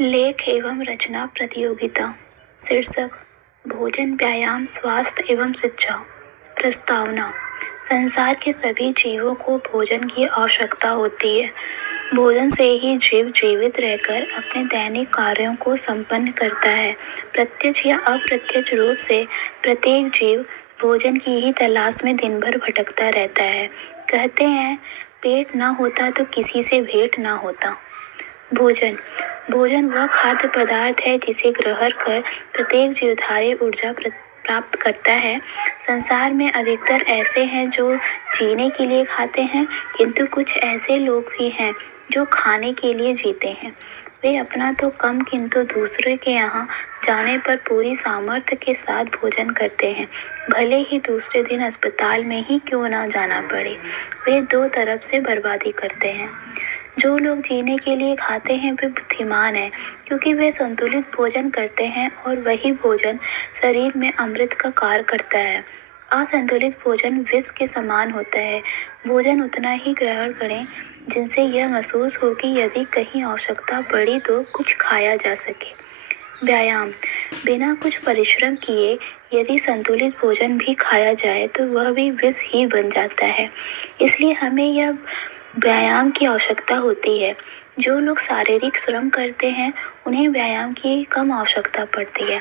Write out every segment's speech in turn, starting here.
लेख एवं रचना प्रतियोगिता। शीर्षक भोजन, व्यायाम, स्वास्थ्य एवं शिक्षा। प्रस्तावना। संसार के सभी जीवों को भोजन की आवश्यकता होती है। भोजन से ही जीव जीवित रहकर अपने दैनिक कार्यों को संपन्न करता है। प्रत्यक्ष या अप्रत्यक्ष रूप से प्रत्येक जीव भोजन की ही तलाश में दिन भर भटकता रहता है। कहते हैं, पेट न होता तो किसी से भेंट न होता। भोजन भोजन वह खाद्य पदार्थ है जिसे ग्रहण कर प्रत्येक जीवधारी ऊर्जा प्राप्त करता है। संसार में अधिकतर ऐसे हैं जो जीने के लिए खाते हैं, किंतु कुछ ऐसे लोग भी हैं जो खाने के लिए जीते हैं। वे अपना तो कम किंतु दूसरे के यहाँ जाने पर पूरी सामर्थ्य के साथ भोजन करते हैं, भले ही दूसरे दिन अस्पताल में ही क्यों ना जाना पड़े। वे दो तरफ से बर्बादी करते हैं। जो लोग जीने के लिए खाते हैं वे बुद्धिमान हैं, क्योंकि वे संतुलित भोजन करते हैं और वही भोजन शरीर में अमृत का कार्य करता है। असंतुलित भोजन विष के समान होता है। भोजन उतना ही ग्रहण करें जिनसे यह महसूस हो कि यदि कहीं आवश्यकता पड़ी तो कुछ खाया जा सके। व्यायाम बिना कुछ परिश्रम किए यदि संतुलित भोजन भी खाया जाए तो वह भी विष ही बन जाता है। इसलिए हमें यह व्यायाम की आवश्यकता होती है। जो लोग शारीरिक श्रम करते हैं उन्हें व्यायाम की कम आवश्यकता पड़ती है।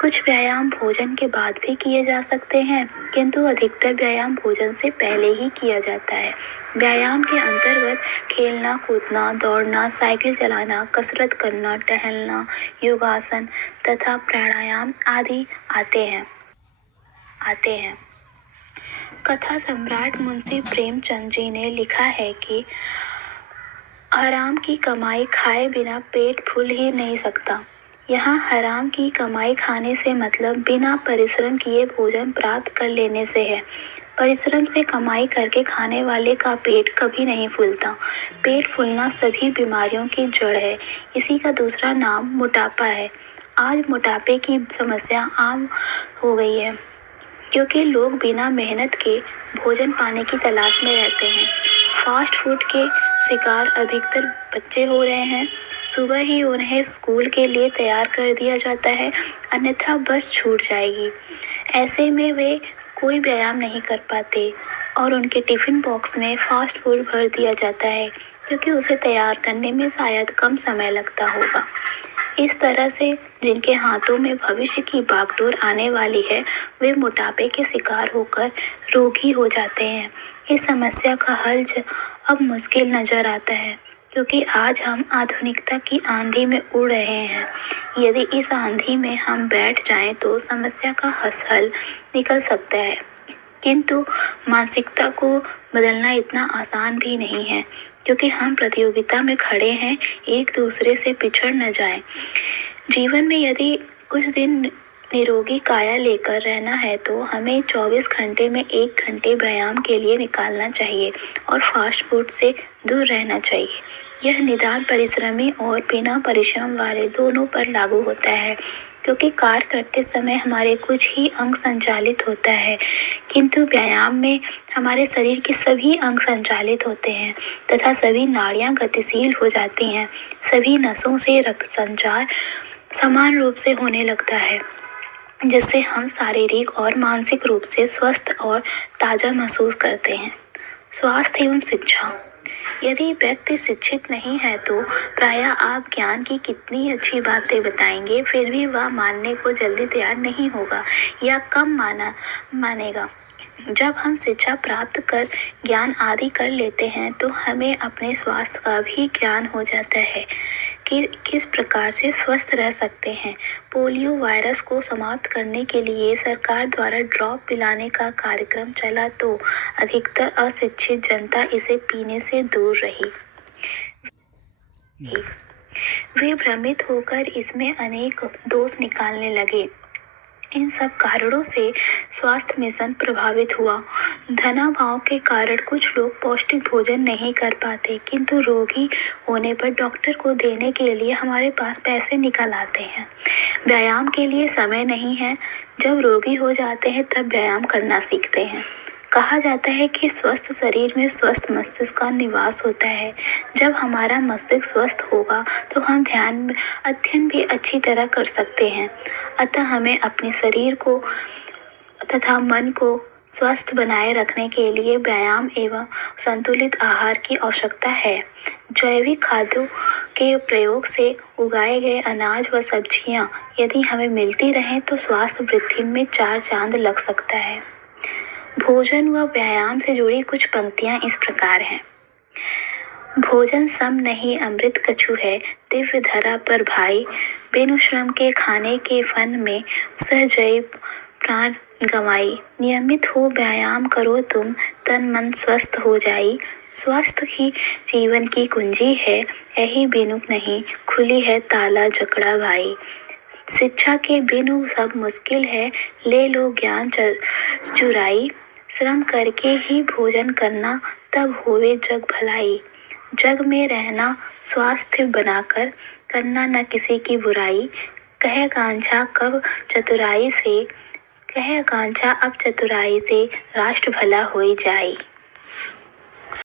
कुछ व्यायाम भोजन के बाद भी किए जा सकते हैं, किंतु अधिकतर व्यायाम भोजन से पहले ही किया जाता है। व्यायाम के अंतर्गत खेलना, कूदना, दौड़ना, साइकिल चलाना, कसरत करना, टहलना, योगासन तथा प्राणायाम आदि आते हैं। कथा सम्राट मुंशी प्रेमचंद जी ने लिखा है कि हराम की कमाई खाए बिना पेट फूल ही नहीं सकता। यहाँ हराम की कमाई खाने से मतलब बिना परिश्रम किए भोजन प्राप्त कर लेने से है। परिश्रम से कमाई करके खाने वाले का पेट कभी नहीं फूलता। पेट फूलना सभी बीमारियों की जड़ है। इसी का दूसरा नाम मोटापा है। आज मोटापे की समस्या आम हो गई है, क्योंकि लोग बिना मेहनत के भोजन पाने की तलाश में रहते हैं। फास्ट फूड के शिकार अधिकतर बच्चे हो रहे हैं। सुबह ही उन्हें स्कूल के लिए तैयार कर दिया जाता है, अन्यथा बस छूट जाएगी। ऐसे में वे कोई व्यायाम नहीं कर पाते और उनके टिफिन बॉक्स में फास्ट फूड भर दिया जाता है, क्योंकि उसे तैयार करने में शायद कम समय लगता होगा। इस तरह से जिनके हाथों में भविष्य की बागडोर आने वाली है, वे मोटापे के शिकार होकर रोगी हो जाते हैं। इस समस्या का हल अब मुश्किल नजर आता है, क्योंकि आज हम आधुनिकता की आंधी में उड़ रहे हैं। यदि इस आंधी में हम बैठ जाएं तो समस्या का हल निकल सकता है, किंतु मानसिकता को बदलना इतना आसान भी नहीं है, क्योंकि हम प्रतियोगिता में खड़े हैं, एक दूसरे से पिछड़ न जाएं। जीवन में यदि कुछ दिन निरोगी काया लेकर रहना है तो हमें 24 घंटे में 1 घंटे व्यायाम के लिए निकालना चाहिए और फास्ट फूड से दूर रहना चाहिए। यह निदान परिश्रमी और बिना परिश्रम वाले दोनों पर लागू होता है, क्योंकि कार्य करते समय हमारे कुछ ही अंग संचालित होता है, किंतु व्यायाम में हमारे शरीर के सभी अंग संचालित होते हैं तथा सभी नाड़ियां गतिशील हो जाती हैं। सभी नसों से रक्त संचार समान रूप से होने लगता है, जिससे हम शारीरिक और मानसिक रूप से स्वस्थ और ताज़ा महसूस करते हैं। स्वास्थ्य एवं शिक्षा। यदि व्यक्ति शिक्षित नहीं है तो प्रायः आप ज्ञान की कितनी अच्छी बातें बताएंगे, फिर भी वह मानने को जल्दी तैयार नहीं होगा या कम मानेगा। जब हम शिक्षा प्राप्त कर ज्ञान आदि कर लेते हैं तो हमें अपने स्वास्थ्य का भी ज्ञान हो जाता है कि किस प्रकार से स्वस्थ रह सकते हैं। पोलियो वायरस को समाप्त करने के लिए सरकार द्वारा ड्रॉप पिलाने का कार्यक्रम चला तो अधिकतर अशिक्षित जनता इसे पीने से दूर रही। वे भ्रमित होकर इसमें अनेक दोष निकालने लगे। इन सब कारणों से स्वास्थ्य मिशन प्रभावित हुआ। धनाभाव के कारण कुछ लोग पौष्टिक भोजन नहीं कर पाते, किंतु रोगी होने पर डॉक्टर को देने के लिए हमारे पास पैसे निकल आते हैं। व्यायाम के लिए समय नहीं है। जब रोगी हो जाते हैं तब व्यायाम करना सीखते हैं। कहा जाता है कि स्वस्थ शरीर में स्वस्थ मस्तिष्क का निवास होता है। जब हमारा मस्तिष्क स्वस्थ होगा तो हम अध्ययन भी अच्छी तरह कर सकते हैं। अतः हमें अपने शरीर को तथा मन को स्वस्थ बनाए रखने के लिए व्यायाम एवं संतुलित आहार की आवश्यकता है। जैविक खाद्यों के प्रयोग से उगाए गए अनाज व सब्जियां यदि हमें मिलती रहें तो स्वास्थ्य वृद्धि में 4 चांद लग सकता है। भोजन व व्यायाम से जुड़ी कुछ पंक्तियां इस प्रकार हैं। भोजन सम नहीं अमृत कछु है, दिव्य धरा पर भाई, बिनु श्रम के खाने के फन में सहजय प्राण गंवाई। नियमित हो व्यायाम करो तुम, तन मन स्वस्थ हो जाई। स्वस्थ ही जीवन की कुंजी है, यही बिनु नहीं खुली है ताला जकड़ा भाई। शिक्षा के बिनु सब मुश्किल है, ले लो ज्ञान चुराई। श्रम करके ही भोजन करना, तब होवे जग भलाई। जग में रहना स्वास्थ्य बनाकर, करना न किसी की बुराई। कह कांछा अब चतुराई से राष्ट्र भला होई जाई।